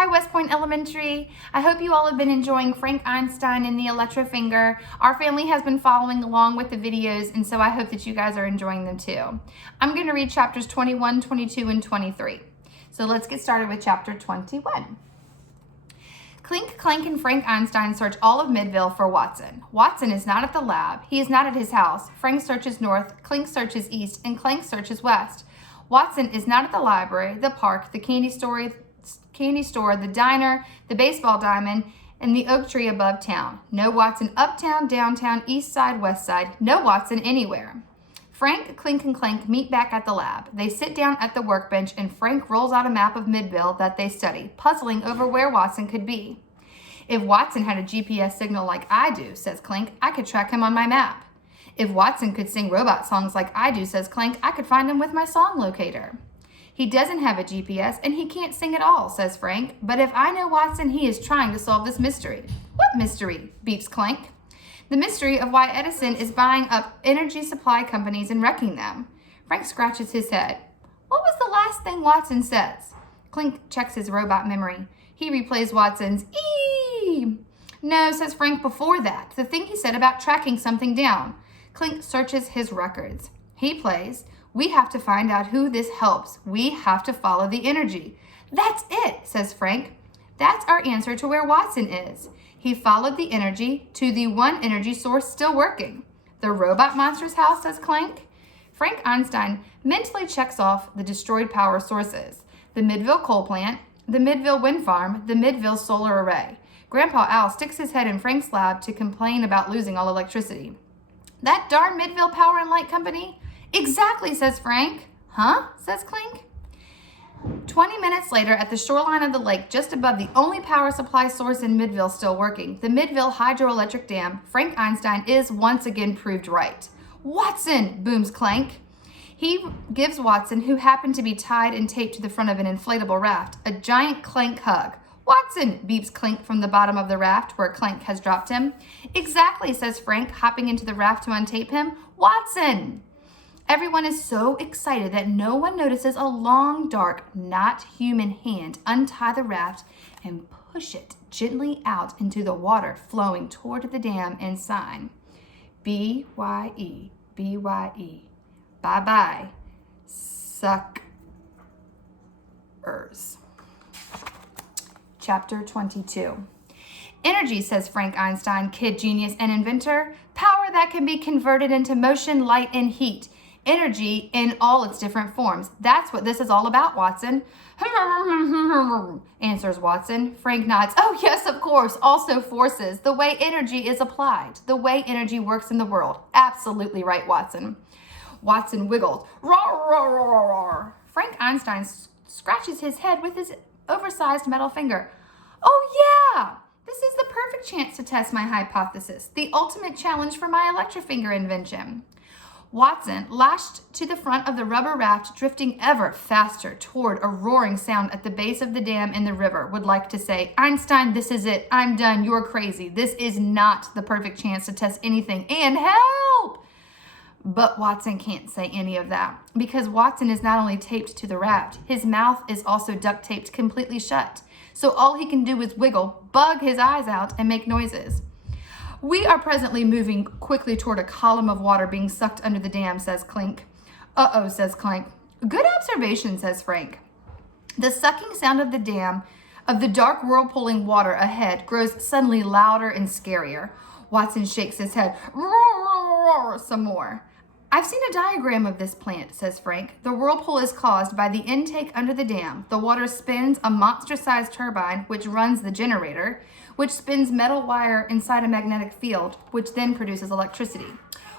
Hi, West Point Elementary. I hope you all have been enjoying Frank Einstein and the Electrofinger. Our family has been following along with the videos, and so I hope that you guys are enjoying them too. I'm going to read chapters 21, 22, and 23. So let's get started with chapter 21. Clink, Clank, and Frank Einstein search all of Midville for Watson. Watson is not at the lab. He is not at his house. Frank searches north, Clink searches east, and Clank searches west. Watson is not at the library, the park, the candy store, the diner, the baseball diamond, and the oak tree above town. No Watson uptown, downtown, east side, west side. No Watson anywhere. Frank, Clink, and Clank meet back at the lab. They sit down at the workbench, and Frank rolls out a map of Midville that they study, puzzling over where Watson could be. If Watson had a GPS signal like I do, says Clink, I could track him on my map. If Watson could sing robot songs like I do, says Clank, I could find him with my song locator. He doesn't have a GPS and he can't sing at all, says Frank. But if I know Watson, he is trying to solve this mystery. What mystery? Beeps Clank. The mystery of why Edison is buying up energy supply companies and wrecking them. Frank scratches his head. What was the last thing Watson says? Clink checks his robot memory. He replays Watson's "ee." No, says Frank, before that. The thing he said about tracking something down. Clink searches his records. He plays, we have to find out who this helps. We have to follow the energy. That's it, says Frank. That's our answer to where Watson is. He followed the energy to the one energy source still working. The robot monster's house, says Clank. Frank Einstein mentally checks off the destroyed power sources. The Midville coal plant, the Midville wind farm, the Midville solar array. Grandpa Al sticks his head in Frank's lab to complain about losing all electricity. That darn Midville Power and Light Company? Exactly, says Frank. Huh? Says Clink. 20 minutes later, at the shoreline of the lake, just above the only power supply source in Midville still working, the Midville Hydroelectric Dam, Frank Einstein is once again proved right. Watson, booms Clank. He gives Watson, who happened to be tied and taped to the front of an inflatable raft, a giant Clank hug. Watson, beeps Clink from the bottom of the raft where Clank has dropped him. Exactly, says Frank, hopping into the raft to untape him. Watson! Everyone is so excited that no one notices a long, dark, not human hand untie the raft and push it gently out into the water flowing toward the dam and sign, B-Y-E, B-Y-E, bye-bye, suckers. Chapter 22. Energy, says Frank Einstein, kid genius and inventor. Power that can be converted into motion, light, and heat. Energy in all its different forms. That's what this is all about, Watson. Answers Watson. Frank nods. Oh, yes, of course. Also forces. The way energy is applied. The way energy works in the world. Absolutely right, Watson. Watson wiggles. Roar, roar, roar, roar. Frank Einstein scratches his head with his oversized metal finger. Oh, yeah! This is the perfect chance to test my hypothesis. The ultimate challenge for my Electrofinger invention. Watson, lashed to the front of the rubber raft, drifting ever faster toward a roaring sound at the base of the dam in the river, would like to say, Einstein, this is it. I'm done. You're crazy. This is not the perfect chance to test anything. And help! But Watson can't say any of that because Watson is not only taped to the raft, his mouth is also duct taped completely shut. So all he can do is wiggle, bug his eyes out, and make noises. We are presently moving quickly toward a column of water being sucked under the dam, says Clink. Uh-oh, says Clank. Good observation, says Frank. The sucking sound of the dam, of the dark whirlpooling water ahead, grows suddenly louder and scarier. Watson shakes his head. Roar, roar, roar, some more. I've seen a diagram of this plant, says Frank. The whirlpool is caused by the intake under the dam. The water spins a monster-sized turbine, which runs the generator, which spins metal wire inside a magnetic field, which then produces electricity.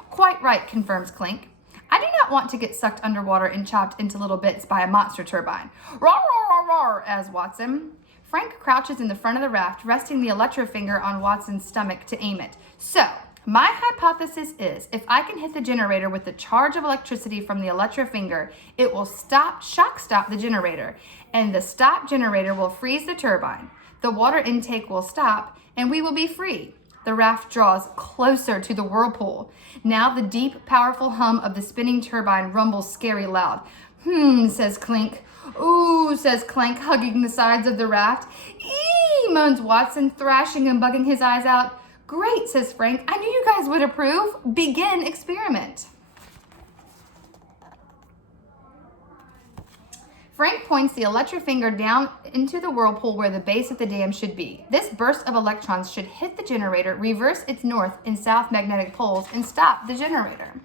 Quite right, confirms Clink. I do not want to get sucked underwater and chopped into little bits by a monster turbine. Roar, roar, roar, roar, as Watson. Frank crouches in the front of the raft, resting the Electrofinger on Watson's stomach to aim it. So, my hypothesis is if I can hit the generator with the charge of electricity from the Electrofinger, it will shock stop the generator, and the stop generator will freeze the turbine. The water intake will stop, and we will be free. The raft draws closer to the whirlpool. Now the deep, powerful hum of the spinning turbine rumbles scary loud. Says Clink. Ooh, says Clank, hugging the sides of the raft. Eee, moans Watson, thrashing and bugging his eyes out. Great, says Frank. I knew you guys would approve. Begin experiment. Frank points the electric finger down into the whirlpool where the base of the dam should be. This burst of electrons should hit the generator, reverse its north and south magnetic poles, and stop the generator.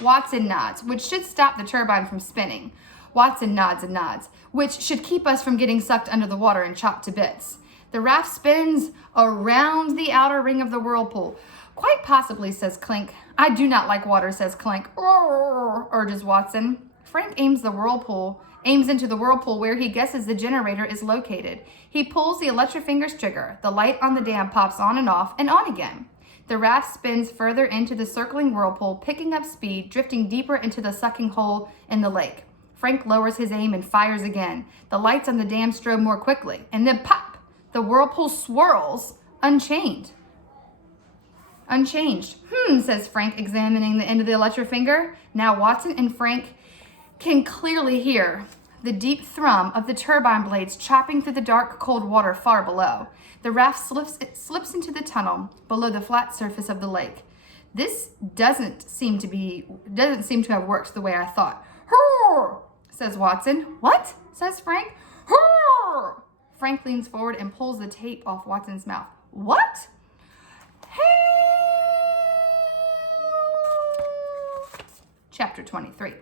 Watson nods, which should stop the turbine from spinning. Watson nods and nods, which should keep us from getting sucked under the water and chopped to bits. The raft spins around the outer ring of the whirlpool. Quite possibly, says Clink. I do not like water, says Clink. Roar, urges Watson. Frank aims into the whirlpool where he guesses the generator is located. He pulls the electric finger's trigger. The light on the dam pops on and off and on again. The raft spins further into the circling whirlpool, picking up speed, drifting deeper into the sucking hole in the lake. Frank lowers his aim and fires again. The lights on the dam strobe more quickly, and then pop! The whirlpool swirls, unchanged. Says Frank, examining the end of the electric finger. Now Watson and Frank can clearly hear the deep thrum of the turbine blades chopping through the dark, cold water far below. The raft slips into the tunnel below the flat surface of the lake. This doesn't seem to have worked the way I thought. Hurr, says Watson. What? Says Frank. Hurr! Frank leans forward and pulls the tape off Watson's mouth. What? Chapter 23.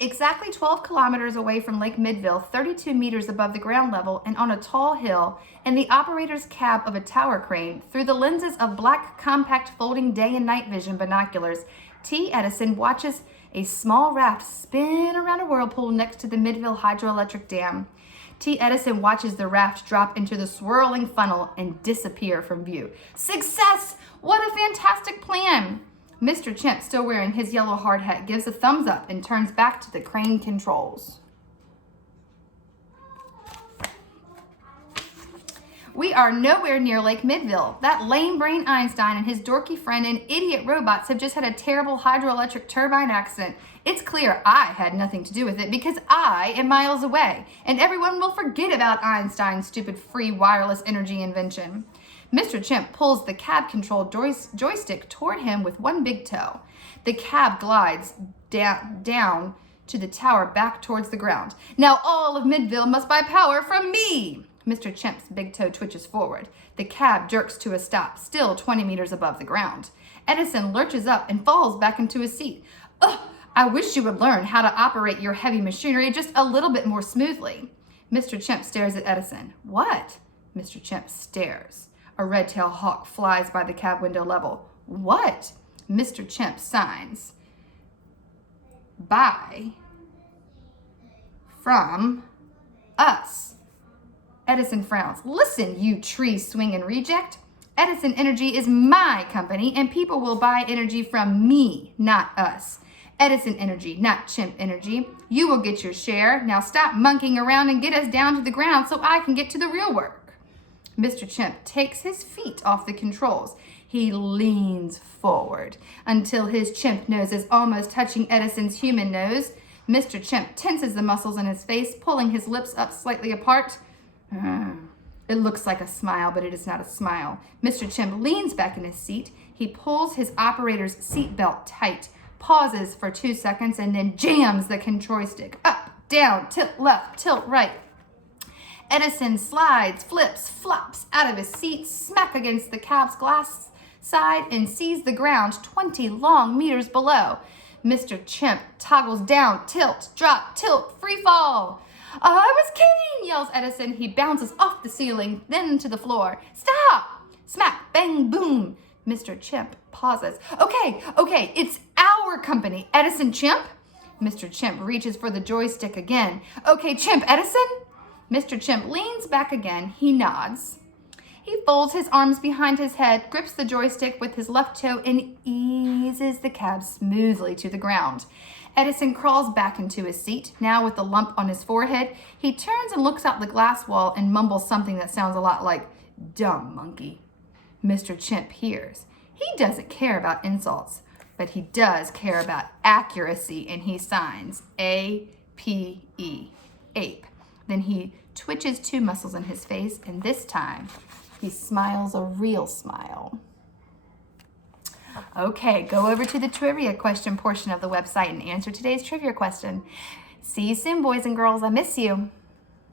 Exactly 12 kilometers away from Lake Midville, 32 meters above the ground level and on a tall hill, in the operator's cab of a tower crane, through the lenses of black, compact, folding day and night vision binoculars, T. Edison watches a small raft spin around a whirlpool next to the Midville hydroelectric dam. T. Edison watches the raft drop into the swirling funnel and disappear from view. Success! What a fantastic plan! Mr. Chimp, still wearing his yellow hard hat, gives a thumbs up and turns back to the crane controls. We are nowhere near Lake Midville. That lame brain Einstein and his dorky friend and idiot robots have just had a terrible hydroelectric turbine accident. It's clear I had nothing to do with it because I am miles away, and everyone will forget about Einstein's stupid free wireless energy invention. Mr. Chimp pulls the cab-controlled joystick toward him with one big toe. The cab glides down to the tower back towards the ground. Now all of Midville must buy power from me! Mr. Chimp's big toe twitches forward. The cab jerks to a stop, still 20 meters above the ground. Edison lurches up and falls back into his seat. Ugh, I wish you would learn how to operate your heavy machinery just a little bit more smoothly. Mr. Chimp stares at Edison. What? Mr. Chimp stares. A red-tailed hawk flies by the cab window level. What? Mr. Chimp signs. Buy from us. Edison frowns. Listen, you tree-swinging reject. Edison Energy is my company, and people will buy energy from me, not us. Edison Energy, not Chimp Energy. You will get your share. Now stop monkeying around and get us down to the ground so I can get to the real work. Mr. Chimp takes his feet off the controls. He leans forward until his chimp nose is almost touching Edison's human nose. Mr. Chimp tenses the muscles in his face, pulling his lips up slightly apart. It looks like a smile, but it is not a smile. Mr. Chimp leans back in his seat. He pulls his operator's seatbelt tight, pauses for 2 seconds, and then jams the control stick. Up, down, tilt left, tilt right. Edison slides, flips, flops out of his seat, smack against the cab's glass side, and sees the ground 20 long meters below. Mr. Chimp toggles down, tilt, drop, tilt, free fall. I was kidding, yells Edison. He bounces off the ceiling, then to the floor. Stop! Smack, bang, boom. Mr. Chimp pauses. Okay, it's our company. Edison Chimp? Mr. Chimp reaches for the joystick again. Okay, Chimp Edison? Mr. Chimp leans back again. He nods. He folds his arms behind his head, grips the joystick with his left toe, and eases the cab smoothly to the ground. Edison crawls back into his seat, now with the lump on his forehead. He turns and looks out the glass wall and mumbles something that sounds a lot like, "Dumb monkey." Mr. Chimp hears. He doesn't care about insults. but he does care about accuracy, and he signs A-P-E, ape. Then he twitches 2 muscles in his face, and this time he smiles a real smile. Okay, go over to the trivia question portion of the website and answer today's trivia question. See you soon, boys and girls. I miss you.